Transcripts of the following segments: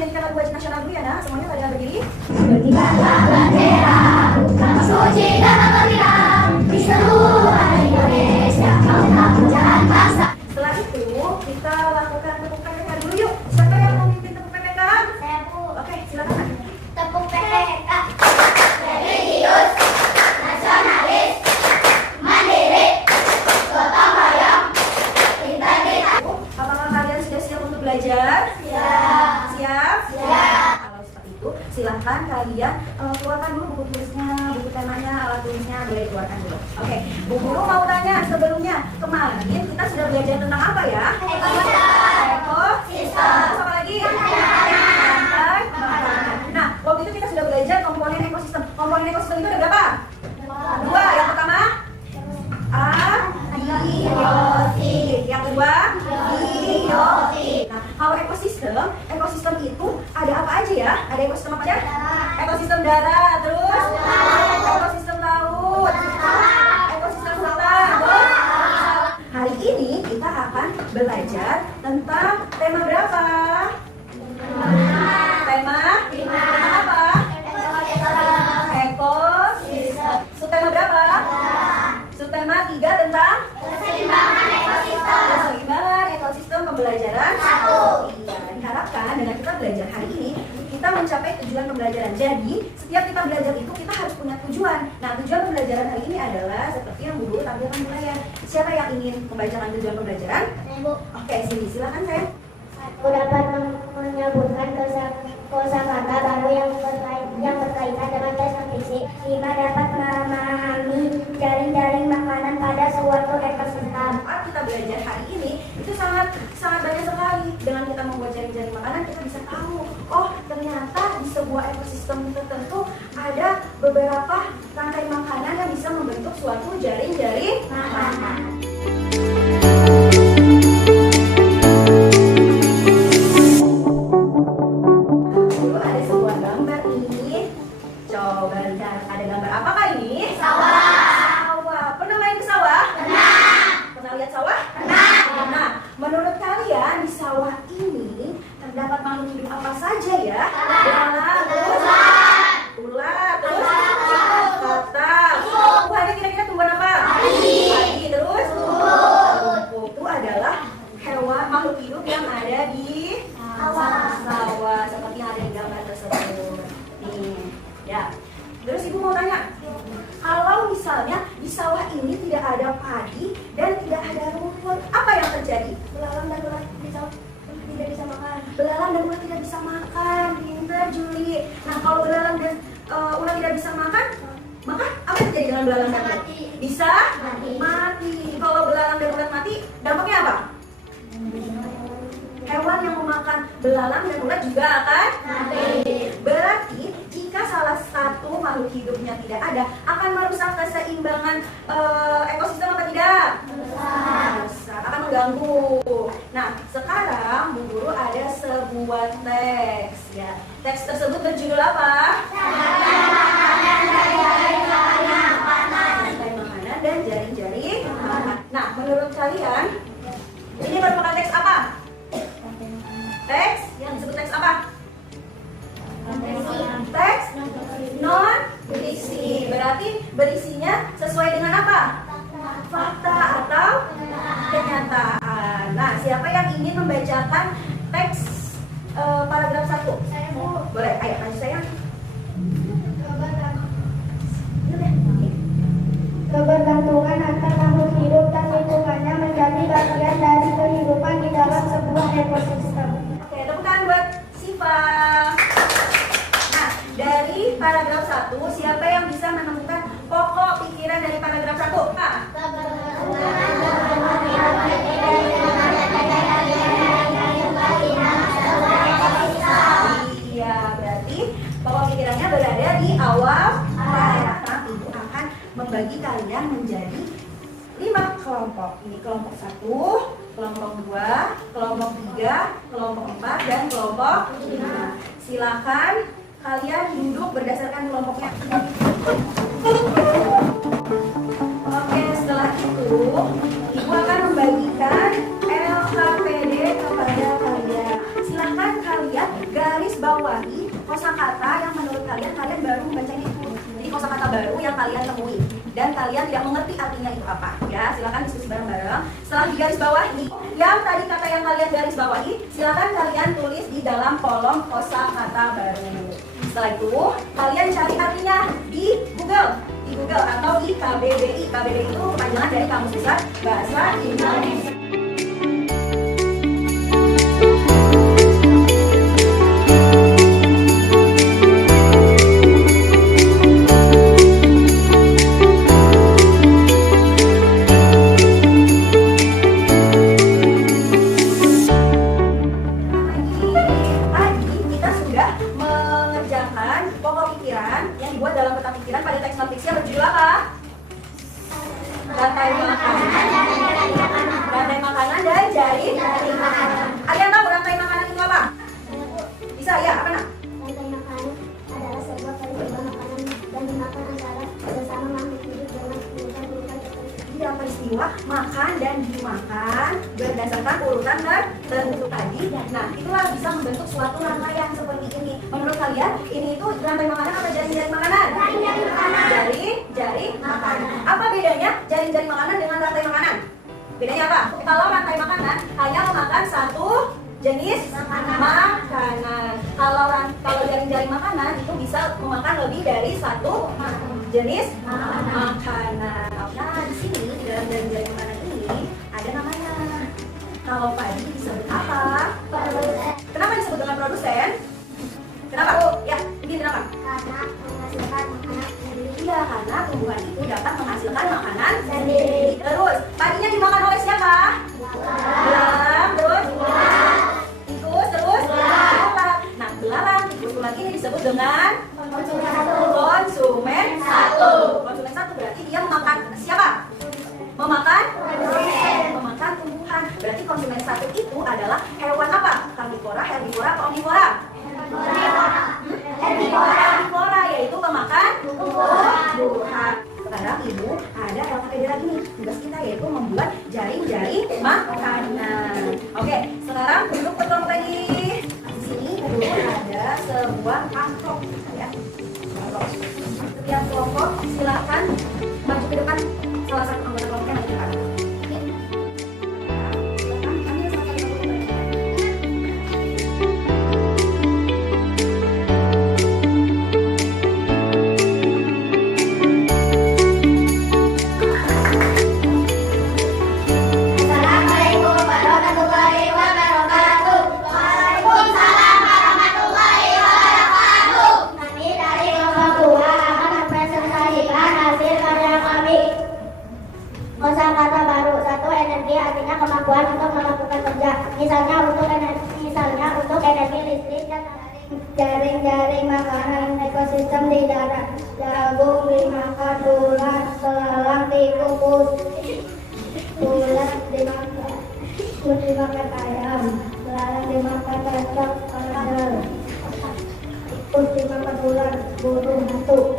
menyanyikan lagu wajib nasional dulu ya, Nak. Semuanya pada berdiri. Berkibarlah bendera, Bangsa suci dan meriah di seluruh Indonesia. Bangsa pujaan bangsa. Setelah itu kita lakukan tepuk PPK dulu yuk. Siapa yang mau memimpin tepuk PPK? Saya Bu. Oke, silakan. Tepuk PPK. Religius, nasionalis, mandiri, gotong royong, integritas. Apakah kalian sudah siap untuk belajar? Siap. Siap? Siap. Kalau seperti itu, silahkan kalian keluarkan dulu buku tulisnya, buku temanya, alat tulisnya, boleh dikeluarkan dulu. Oke, Bu Guru mau tanya sebelumnya, kemarin kita sudah belajar tentang apa ya? Ekosistem. Terus apa lagi? Rantai makanan. Nah, waktu itu kita sudah belajar komponen ekosistem. Komponen ekosistem itu ada berapa? Dua. Yang pertama, abiotik. Yang kedua, biotik. Nah, kalau ekosistem itu ada apa aja ya? Ada ekosistem apa aja? Ekosistem darat, terus ekosistem laut, ekosistem hutan. Terus hari ini kita akan belajar tentang tema berapa? Tema apa? Ekosistem. Subtema berapa? Subtema 3 tentang Keseimbangan ekosistem. keseimbangan ekosistem pembelajaran 1. Iya, diharapkan dengan kita belajar hari ini kita mencapai tujuan pembelajaran. Jadi, setiap kita belajar itu kita harus punya tujuan. Nah, tujuan pembelajaran hari ini adalah seperti yang Bu Guru tampilkan mulai ya. Siapa yang ingin membacakan tujuan pembelajaran? Bu. Oke, sini silakan saya. Aku dapat menyebutkan kosakata baru yang berkaitan dengan tes fisik. 5. Dapat memahami jaring-jaring makanan pada suatu ekosistem. Saat kita belajar hari ini itu sangat banyak sekali. Dengan kita membuat jaring-jaring makanan kita bisa tahu, oh ternyata di sebuah ekosistem tertentu ada beberapa rantai makanan yang bisa membentuk suatu jaring-jaring makanan. Dulu ada sebuah gambar nih. Coba lihat, ada gambar apakah ini? Sawah. Pernah main ke sawah? Pernah lihat sawah? Nah, menurut kalian di sawah ini terdapat makhluk hidup apa saja ya? Belalang, terus ulat, terus katak. Tumbuhannya kira-kira tumbuhan apa? Padi, terus rumput. Itu adalah hewan makhluk hidup yang ada di sawah seperti yang ada di gambar tersebut. Nih, ya. Terus Ibu mau tanya, kalau misalnya di sawah ini tidak ada padi dan tidak ada rumput, apa yang terjadi? Belalang dan ulat tidak bisa makan. Belalang dan ulat tidak bisa makan. Pintar Juli. Nah, kalau belalang dan ulat tidak bisa makan, maka apa yang terjadi dengan belalang dan ulat? Bisa mati. Kalau belalang dan ulat mati, dampaknya apa? Hewan yang memakan belalang dan ulat juga akan mati. Berarti jika salah satu makhluk hidupnya tidak ada, akan merusak keseimbangan ekosistem apa tidak? Merusak, akan mengganggu. Nah, sekarang Bu Guru ada sebuah teks ya. Teks tersebut berjudul apa? Rantai makanan dan jaring-jaring makanan. Nah, menurut kalian ini merupakan teks apa? Teks yang disebut teks apa? Teks non berisi. Berarti berisinya sesuai dengan apa? Fakta atau kenyataan. Nah, siapa yang ingin membacakan teks paragraf 1? Saya Bu. Boleh, ayo maju saya. Kebergantungan antar makhluk hidup dan lingkungannya menjadi bagian dari kehidupan di dalam sebuah ekosistem. Oke, tepuk tangan buat Siva. Nah, dari paragraf 1, siapa yang bisa menemukan pokok pikiran dari paragraf 1? Iya, berarti pokok pikirannya berada di awal paragraf. Ibu akan membagi kalian menjadi 5 kelompok. Ini kelompok 1, kelompok 2, kelompok 3, kelompok 4, dan kelompok 5. Silakan kalian duduk berdasarkan kelompoknya. Oke, setelah itu Ibu akan membagikan LKPD kepada kalian. Silakan kalian garis bawahi kosakata yang menurut kalian baru membacanya itu. Jadi kosakata baru yang kalian temui dan kalian tidak mengerti artinya itu apa. Ya, silakan diskusi bareng-bareng. Setelah digaris bawahi, yang tadi kata yang kalian garis bawahi, silakan kalian tulis di dalam kolom kosakata baru. Setelah itu, kalian cari artinya di Google atau di KBBI. KBBI itu kepanjangan dari Kamus Besar Bahasa Indonesia. Yang dibuat dalam peta pikiran pada teks non fiksi yang berjudul apa? Rantai makanan dan jaring makanan. Ada yang tahu rantai makanan itu apa? Bisa ya? Apa nak? Rantai makanan adalah sebuah peristiwa makanan dan dimakan antara bersama makhluk hidup dengan urutan tertentu. Di dalam peristiwa makan dan dimakan berdasarkan urutan tertentu tadi. Nah, itulah bisa membentuk suatu rangkaian seperti ini. Menurut kalian, ini itu rantai makanan atau jaring-jaring makanan? Jaring-jaring makanan. Jaring makanan. Apa bedanya jaring-jaring makanan dengan rantai makanan? Bedanya apa? Kalau rantai makanan hanya memakan satu jenis makanan. Kalau jaring-jaring makanan itu bisa memakan lebih dari satu jenis makanan. Nah, di sini di dalam jaring-jaring makanan ini ada namanya. Kalau padi disebut apa? Produsen. Kenapa disebut dengan produsen? Kenapa? Ya, ini kenapa? Karena menghasilkan makanan sendiri. Iya, karena tumbuhan itu dapat menghasilkan makanan Sendiri. Terus, padinya dimakan oleh siapa? Belalang, terus? Tikus, terus? Belalang. Nah, belalang, tikus, ulat ini disebut dengan konsumen satu. Konsumen satu berarti dia memakan siapa? Memakan tumbuhan. Berarti konsumen satu itu adalah hewan apa? Karnivora, herbivora, atau omnivora? Herbivora, yaitu pemakan tumbuhan. Sekarang ibu ada LKPD lagi nih. Tugas kita yaitu membuat jaring-jaring makanan. Oke, sekarang duduk betul tadi. Di sini dulu ada sebuah amplop ya. Setiap kelompok silakan maju ke depan. Salah satu anggota kelompoknya maju ke depan. Kosakata baru. Satu, energi artinya kemampuan untuk melakukan kerja. Misalnya untuk energi listrik dan jaring-jaring makanan ekosistem di darat. Jagung dimakan ulat, belalang tikus, ulat dimakan ayam, belalang dimakan cacing, kadal, tikus dimakan ular, burung, hantu.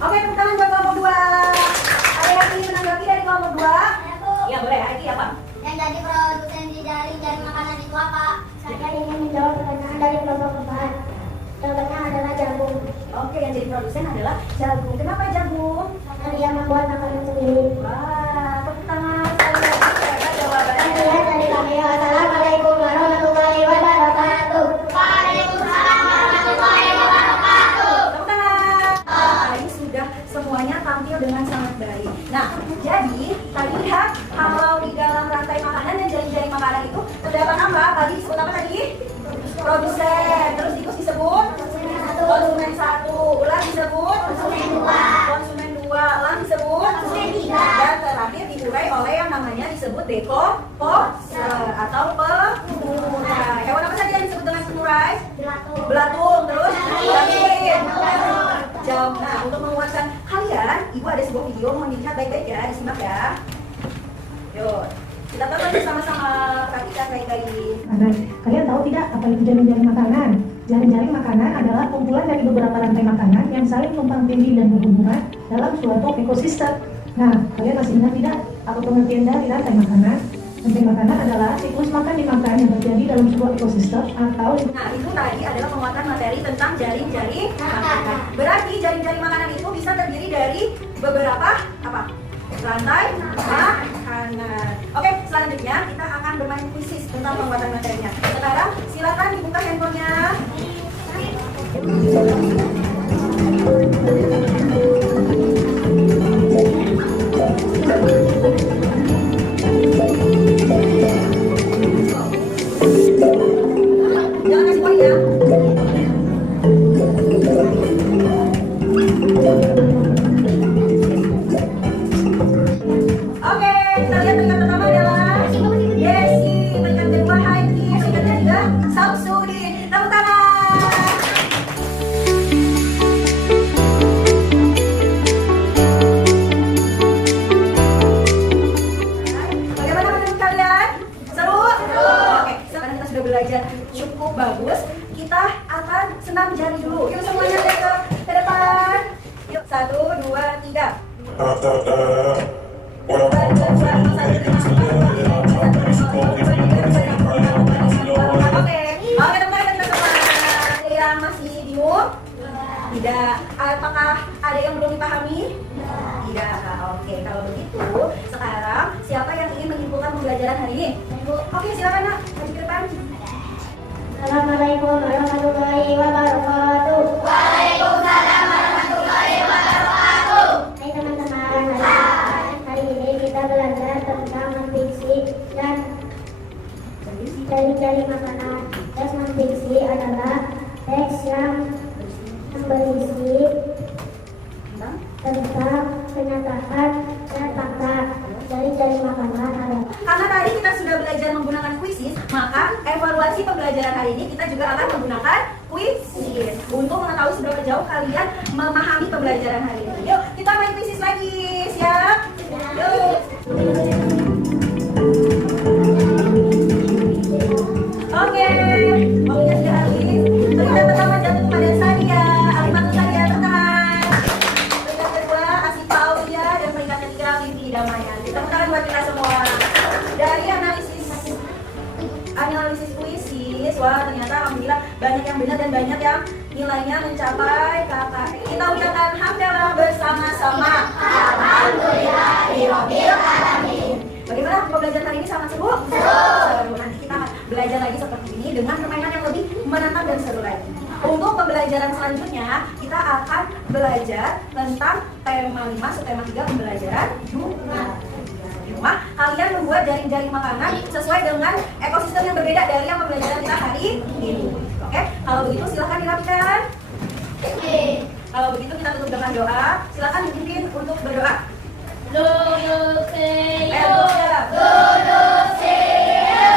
Oke, tepuk tangan buat kelompok 2. Ada yang ingin menanggapi dari kelompok 2? Iya, boleh. Aiki apa? Yang jadi produsen di jaring makanan itu apa? Saya ingin menjawab pertanyaan dari kelompok 4. Contohnya adalah jagung. Oke, yang jadi produsen adalah jagung. Kenapa jagung? Karena dia membuat makanan sendiri. Wah, tepuk tangan sekali lagi. Hebat jawabannya. Sekian dari kami. Wassalamualaikum warahmatullahi wabarakatuh. Waalaikumsalam warahmatullahi wabarakatuh. Tepuk tangan. Tadi sudah semuanya tampil dengan sangat baik. Nah, jadi tadi lihat kalau di dalam rantai makanan dan jaring-jaring makanan itu terdapat apa? Tadi disebut apa tadi? Produsen. Terus tikus disebut konsumen satu. Ular disebut konsumen dua. Elang disebut konsumen tiga. Dan terakhir diurai oleh yang namanya disebut dekoposer atau pengurai. Hewan apa saja yang disebut dengan pengurai? Belatung. Terus jam. Nah, untuk menguatkan kalian, ibu ada sebuah video, mohon dilihat baik-baik ya, disimak ya. Yuk, kita tonton bersama-sama, perhatikan baik-baik. Kalian tahu tidak apa itu jaring-jaring makanan? Jaring-jaring makanan adalah kumpulan dari beberapa rantai makanan yang saling tumpang tindih dan berhubungan dalam suatu ekosistem. Nah, kalian masih ingat tidak apa pengertian dari rantai makanan? Rantai makanan adalah siklus makan dimakan yang terjadi dalam sebuah ekosistem atau Nah, itu tadi adalah penguatan materi tentang jaring-jaring makanan. Berarti jaring-jaring makanan itu bisa terdiri dari beberapa apa? Rantai makanan. Oke, selanjutnya kita akan bermain kuisis tentang penguatan materinya. Sekarang silakan dibuka handphonenya. Jangan kasih poin ya. Oke, kita lihat peringkat pertama adalah Desi, peringkat kedua Haiki, peringkat ketiga Samsudin. Tepuk tangan. Bagaimana menurut kalian? Seru? Oke, sekarang kita sudah belajar cukup bagus. Kita akan senam jari dulu. Yuk semuanya ke depan. Yuk, 1, 2, 3. Oke, teman-teman, ada yang masih bingung? Tidak. Apakah ada yang belum dipahami? Tidak. Oke, kalau begitu, sekarang siapa yang ingin menyimpulkan pembelajaran hari ini? Oke, silakan nak, maju ke depan. Assalamualaikum warahmatullahi wabarakatuh. Waalaikumsalam warahmatullahi wabarakatuh. Hai teman-teman, hari ini kita belajar tentang nutrisi dan jari-jari makanan. Tes nutrisi adalah tes yang berisi tentang kenyataan dan fakta. Jari-jari makanan adalah. Karena tadi kita sudah belajar menggunakan kuisis, maka evaluasi pembelajaran hari ini kita juga akan menggunakan kuisis untuk mengetahui seberapa jauh kalian memahami pembelajaran hari ini. Yuk, kita main kuisis lagi. Siap? Yuk. Oke, waktunya sudah habis. Peringkat pertama jatuh kepada Sadia, Alimatul Sadia, tangan. Peringkat kedua Asif Paulia dan peringkat ketiga Vivi Damayan. Tepuk tangan buat kita semua. Dari analisis puisis, wah ternyata alhamdulillah banyak yang benar dan banyak yang nilainya mencapai KKE. Kita ucapkan hamdalah bersama-sama. Alhamdulillahirabbil alamin. Bagaimana pembelajaran hari ini, sangat seru? Seru. Nanti kita akan belajar lagi seperti ini dengan permainan yang lebih menantang dan seru lagi. Untuk pembelajaran selanjutnya, kita akan belajar tentang tema 5, subtema 3 pembelajaran di rumah. Kalian membuat jaring-jaring makanan sesuai dengan ekosistem yang berbeda dari yang pembelajaran kita hari ini. Oke, kalau begitu silahkan dirapikan. Kalau begitu kita tutup dengan doa. Silahkan dipimpin untuk berdoa. Lulu seyo, Siap. lulu seyo.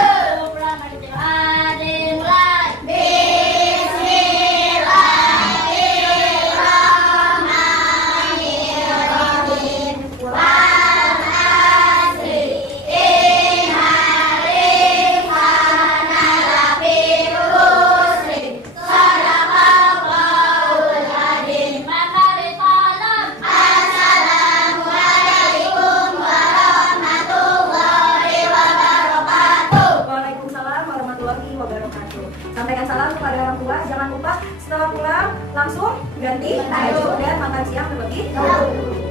Ada mulai. Bismillahirrahmanirrahim. Wal asri innal insana lafi khusr. Shadaqallahul adzim. Mari salam. Assalamualaikum warahmatullahi wabarakatuh. Waalaikumsalam warahmatullahi wabarakatuh. Sampaikan salam kepada orang tua. Jangan lupa setelah pulang langsung ganti baju dan makan siang terlebih dahulu.